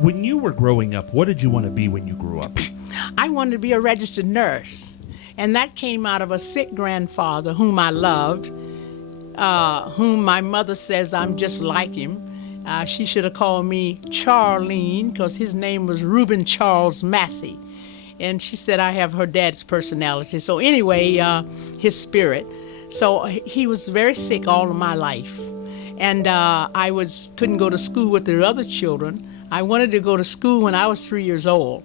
When you were growing up, what did you want to be when you grew up? I wanted to be a registered nurse, and that came out of a sick grandfather whom I loved, whom my mother says I'm just like him. She should have called me Charlene because his name was Reuben Charles Massey. And she said I have her dad's personality. So anyway, his spirit. So he was very sick all of my life. And I couldn't go to school with the other children. I wanted to go to school when I was 3 years old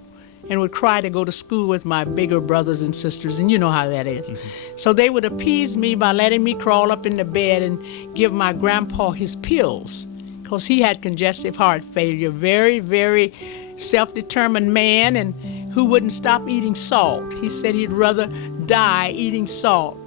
and would cry to go to school with my bigger brothers and sisters, and you know how that is. Mm-hmm. So they would appease me by letting me crawl up in the bed and give my grandpa his pills, because he had congestive heart failure, very, very self-determined man, and who wouldn't stop eating salt. He said he'd rather die eating salt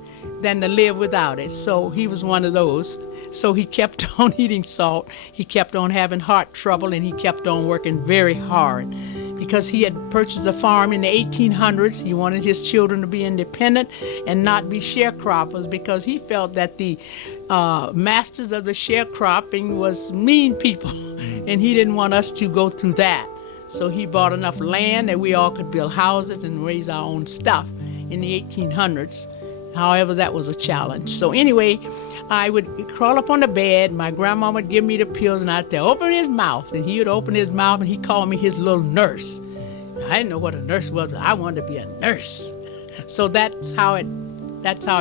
than to live without it. So he was one of those. So he kept on eating salt, he kept on having heart trouble, and he kept on working very hard. Because he had purchased a farm in the 1800s, he wanted his children to be independent and not be sharecroppers, because he felt that the masters of the sharecropping was mean people, and he didn't want us to go through that. So he bought enough land that we all could build houses and raise our own stuff in the 1800s. However, that was a challenge. So anyway, I would crawl up on the bed, my grandma would give me the pills, and I'd say, open his mouth. And he would open his mouth, and he called me his little nurse. I didn't know what a nurse was, but I wanted to be a nurse. So that's how it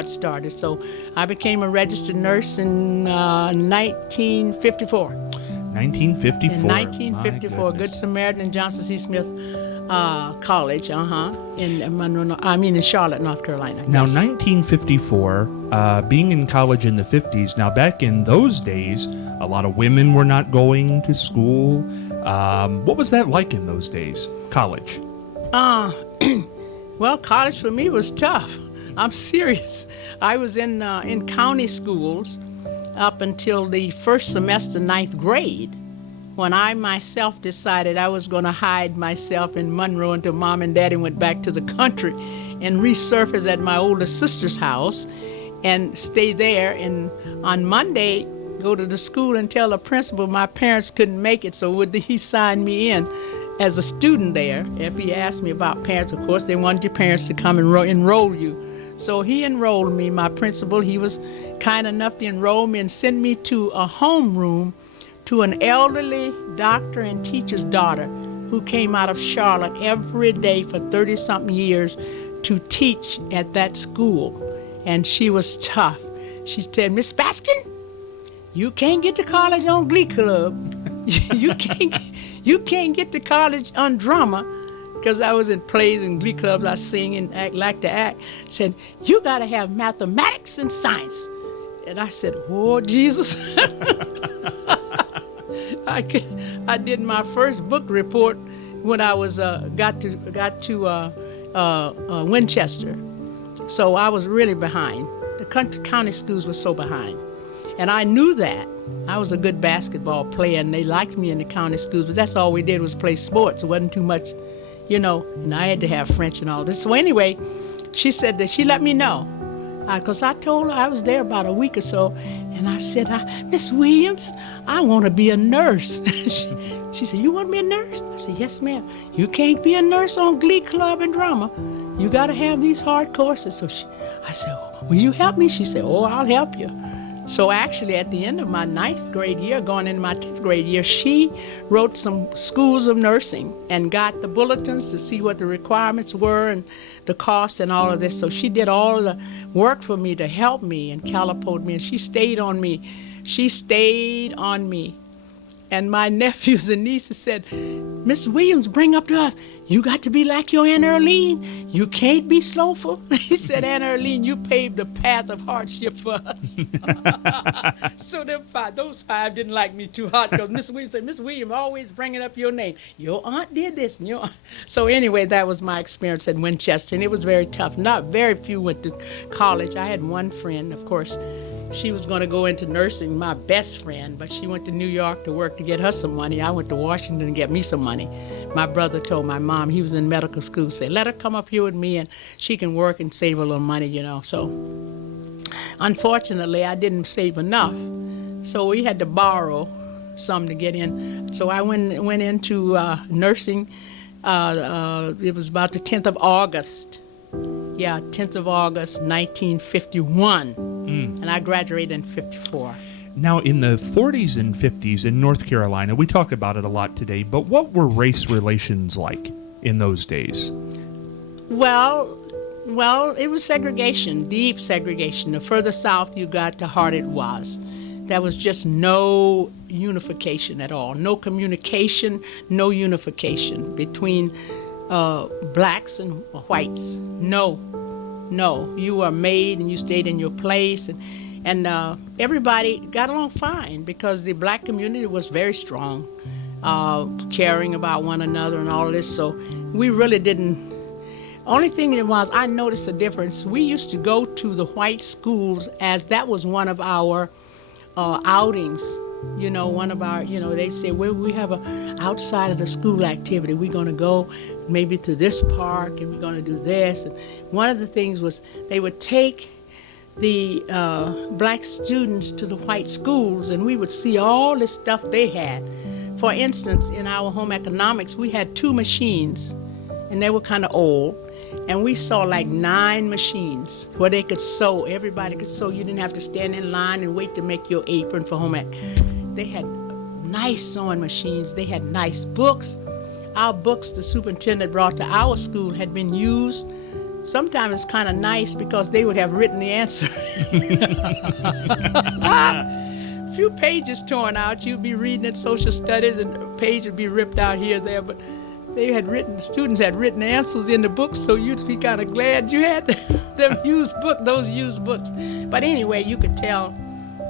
started. So I became a registered nurse in 1954. 1954. In 1954, Good Samaritan and Johnson C. Smith College, in Charlotte, North Carolina. Now, yes. 1954, being in college in the 50s, now back in those days, a lot of women were not going to school. What was that like in those days, college? Well, college for me was tough. I'm serious. I was in county schools up until the first semester, 9th grade, when I myself decided I was going to hide myself in Monroe until Mom and Daddy went back to the country, and resurface at my older sister's house and stay there. And on Monday, go to the school and tell the principal my parents couldn't make it, so would he sign me in as a student there. If he asked me about parents, of course, they wanted your parents to come and enroll you. So he enrolled me, my principal. He was kind enough to enroll me and send me to a homeroom to an elderly doctor and teacher's daughter who came out of Charlotte every day for 30-something years to teach at that school. And she was tough. She said, Miss Baskin, you can't get to college on Glee Club. you can't get to college on drama, because I was in plays and glee clubs. I sing and like to act. Said, you got to have mathematics and science. And I said, oh, Jesus. I did my first book report when I was got to Winchester. So I was really behind. The county schools were so behind. And I knew that. I was a good basketball player, and they liked me in the county schools, but that's all we did was play sports. It wasn't too much, and I had to have French and all this. So anyway, she said that she let me know, because I told her I was there about a week or so, and I said, Miss Williams, I want to be a nurse. She said, you want to be a nurse? I said, yes, ma'am. You can't be a nurse on Glee Club and drama. You got to have these hard courses. So I said, will you help me? She said, oh, I'll help you. So actually, at the end of my 9th grade year, going into my 10th grade year, she wrote some schools of nursing and got the bulletins to see what the requirements were and the cost and all of this. So she did all the work for me to help me and calipoed me, and she stayed on me. She stayed on me. And my nephews and nieces said, Miss Williams, bring up to us, you got to be like your Aunt Earlean. You can't be slowful. He said, Aunt Earlean, you paved the path of hardship for us. So those five didn't like me too hard, because Miss Williams said, Miss Williams always bringing up your name. Your aunt did this. And your aunt. So anyway, that was my experience at Winchester, and it was very tough. Not very few went to college. I had one friend, of course. She was going to go into nursing, my best friend, but she went to New York to work to get her some money. I went to Washington to get me some money. My brother told my mom, he was in medical school, said, let her come up here with me and she can work and save a little money, So unfortunately, I didn't save enough. So we had to borrow some to get in. So I went into nursing. It was about the 10th of August. Yeah, 10th of August, 1951. And I graduated in 54. Now, in the 40s and 50s in North Carolina, we talk about it a lot today, but what were race relations like in those days? Well, it was segregation, deep segregation. The further south you got, the harder it was. There was just no unification at all. No communication, no unification between blacks and whites. No. You were made and you stayed in your place. And everybody got along fine because the black community was very strong, caring about one another and all of this. So we really didn't. Only thing it was, I noticed a difference. We used to go to the white schools as that was one of our outings. One of our, they say, well, we have a outside of the school activity. We're going to go maybe to this park and we're going to do this. And one of the things was they would take the black students to the white schools and we would see all the stuff they had. For instance, in our home economics, we had 2 machines and they were kind of old. And we saw like 9 machines where they could sew. Everybody could sew. You didn't have to stand in line and wait to make your apron for home ec. They had nice sewing machines. They had nice books. Our books the superintendent brought to our school had been used. Sometimes it's kind of nice because they would have written the answer. A few pages torn out. You'd be reading at social studies and a page would be ripped out here or there. But the students had written answers in the books, so you'd be kind of glad you had those used books. But anyway, you could tell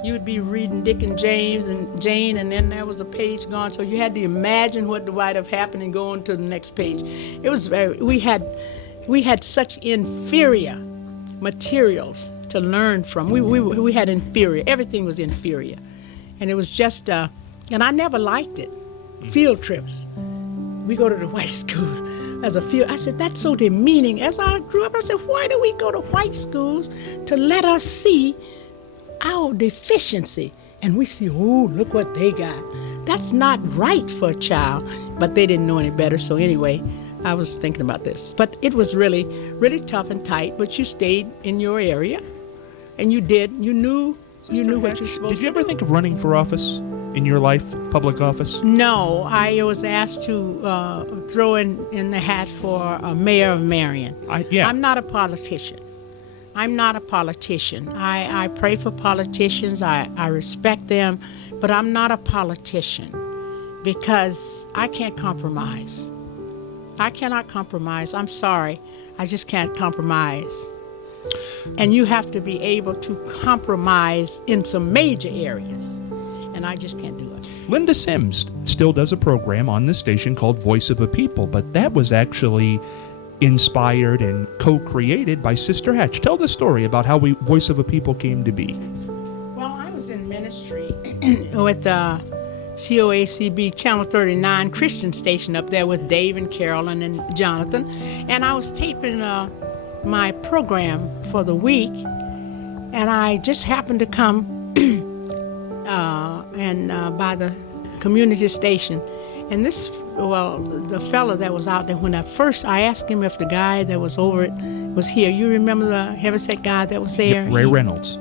you'd be reading Dick and Jane, and then there was a page gone, so you had to imagine what might have happened and go on to the next page. It was we had such inferior materials to learn from. We had inferior. Everything was inferior, and it was just and I never liked it. Field trips. We go to the white schools as a field. I said, that's so demeaning. As I grew up, I said, why do we go to white schools to let us see our deficiency? And we see, oh, look what they got. That's not right for a child. But they didn't know any better. So anyway, I was thinking about this. But it was really, really tough and tight. But you stayed in your area, and you did. You knew what you were supposed to do. Did you ever think of running for office in your life, public office? No, I was asked to throw in the hat for mayor of Marion. I'm not a politician. I pray for politicians. I respect them, but I'm not a politician because I can't compromise. I cannot compromise. I'm sorry. I just can't compromise. And you have to be able to compromise in some major areas. And I just can't do it. Linda Sims still does a program on this station called Voice of a People, but that was actually inspired and co-created by Sister Hatch. Tell the story about how Voice of a People came to be. Well, I was in ministry with COACB Channel 39 Christian station up there with Dave and Carolyn and Jonathan, and I was taping my program for the week, and I just happened to come by the community station, and the fellow that was out there, when I asked him if the guy that was over it was here. You remember the heavyset guy that was there? Ray Reynolds.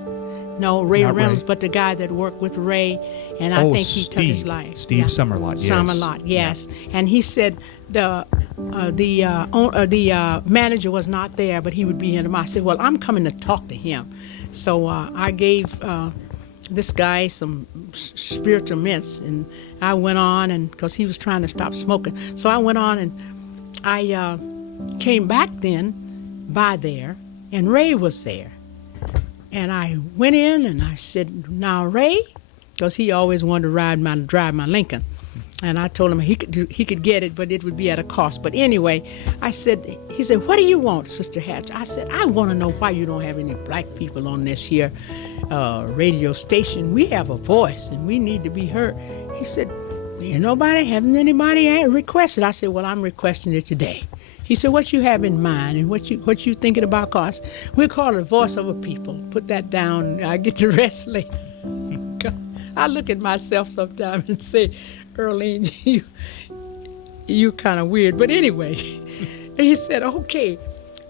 No, Ray Reynolds, but the guy that worked with Ray, and I think he took his life. Steve Summerlot, yes. Summerlot, yes. Yeah. And he said the manager was not there, but he would be here tomorrow. I said, well, I'm coming to talk to him. So I gave this guy some spiritual mints, and I went on, and because he was trying to stop smoking. So I went on, and I came back then by there, and Ray was there. And I went in, and I said, now, Ray, because he always wanted to drive my Lincoln. And I told him he could get it, but it would be at a cost. But anyway, he said, what do you want, Sister Hatch? I said, I want to know why you don't have any black people on this here radio station. We have a voice, and we need to be heard. He said, haven't anybody requested? I said, well, I'm requesting it today. He said, what you have in mind and what you thinking about? Cause we'll call it Voice of a People. Put that down. I get the rest later. I look at myself sometimes and say, Earlean, you kind of weird. But anyway, and he said, okay.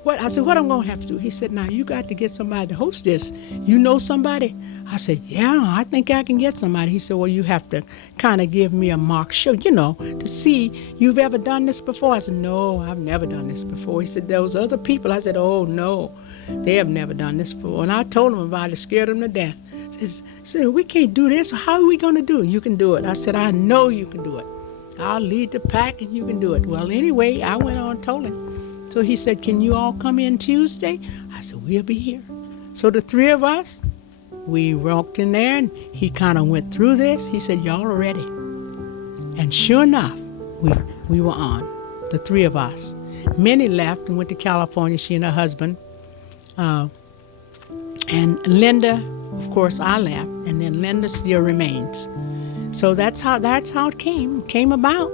What? I said, what I'm going to have to do? He said, now you got to get somebody to host this. You know somebody? I said, yeah, I think I can get somebody. He said, well, you have to kind of give me a mock show, to see you've ever done this before. I said, no, I've never done this before. He said, those other people. I said, oh, no, they have never done this before. And I told him about it, scared him to death. He said, we can't do this. How are we going to do it? You can do it. I said, I know you can do it. I'll lead the pack and you can do it. Well, anyway, I went on and told him. So he said, can you all come in Tuesday? I said, we'll be here. So the three of us, we walked in there, and he kind of went through this. He said, y'all are ready. And sure enough, we were on, the three of us. Minnie left and went to California, she and her husband. And Linda, of course, I left, and then Linda still remains. So that's how it came about.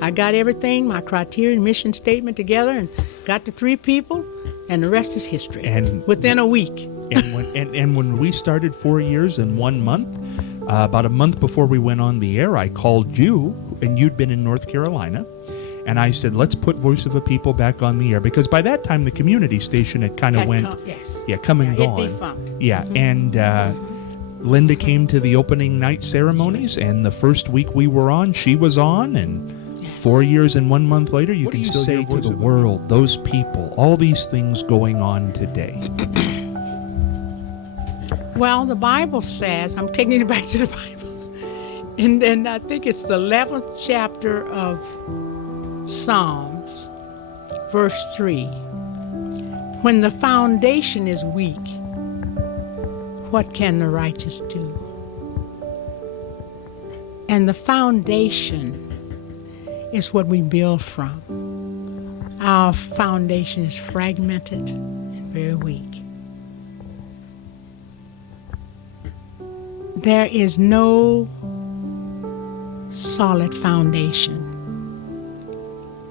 I got everything, my criteria and mission statement together, and got the three people, and the rest is history. And within a week. And when we started 4 years and 1 month, about a month before we went on the air, I called you, and you'd been in North Carolina, and I said, let's put Voice of a People back on the air, because by that time the community station had kind of come and gone. It defunct. Yeah, and Linda came to the opening night ceremonies, and the first week we were on, she was on, and 4 years and 1 month later, you can still say to the world, those people, all these things going on today? Well, the Bible says, I'm taking you back to the Bible, and I think it's the 11th chapter of Psalms, verse 3. When the foundation is weak, what can the righteous do? And the foundation is what we build from. Our foundation is fragmented and very weak. There is no solid foundation.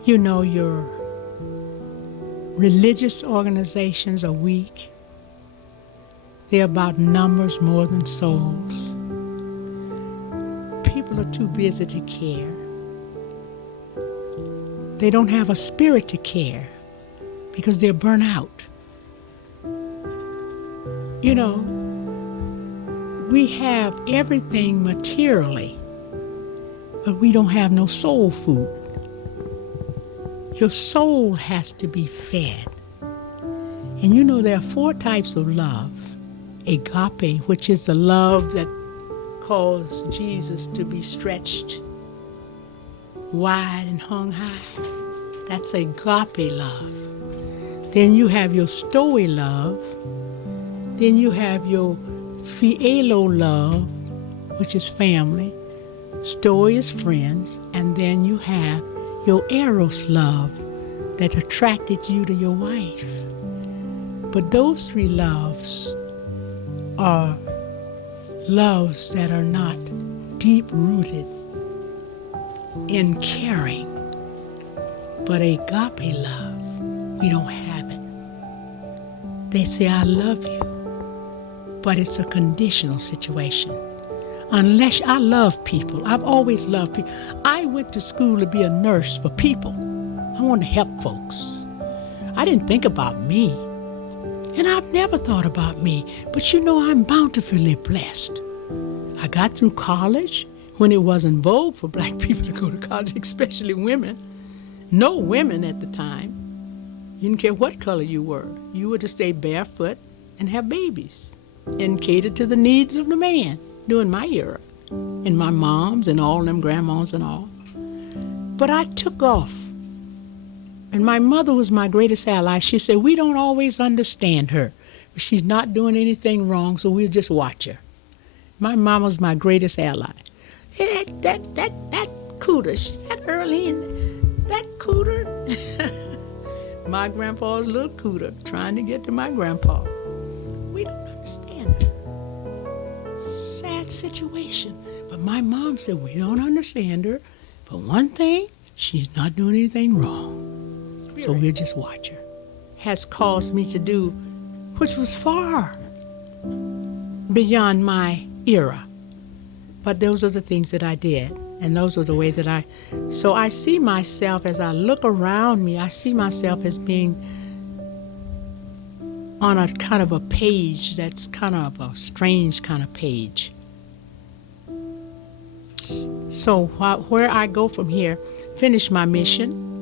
Your religious organizations are weak. They're about numbers more than souls. People are too busy to care. They don't have a spirit to care because they're burnt out. We have everything materially, but we don't have no soul food. Your soul has to be fed. And there are 4 types of love. Agape, which is the love that caused Jesus to be stretched wide and hung high. That's agape love. Then you have your stoic love. Then you have your philo love, which is family. Stoic is friends. And then you have your eros love that attracted you to your wife. But those 3 loves are loves that are not deep-rooted in caring. But agape love, we don't have it. They say, I love you, but it's a conditional situation. Unless I love people, I've always loved people. I went to school to be a nurse for people. I wanted to help folks. I didn't think about me. And I've never thought about me. But I'm bountifully blessed. I got through college when it wasn't vogue for black people to go to college, especially women. No women at the time. You didn't care what color you were. You were to stay barefoot and have babies and cater to the needs of the man during my era. And my moms and all them grandmas and all. But I took off. And my mother was my greatest ally. She said, we don't always understand her, but she's not doing anything wrong, so we'll just watch her. My mom was my greatest ally. Hey, that cooter, that Earlean, that cooter. My grandpa's little cooter trying to get to my grandpa. We don't understand her. Sad situation. But my mom said, we don't understand her, but one thing, she's not doing anything wrong. So we'll just watch her. Has caused me to do, which was far beyond my era. But those are the things that I did, and those are the way that so I see myself, as I look around me, I see myself as being on a kind of a page that's kind of a strange kind of page. So where I go from here, finish my mission,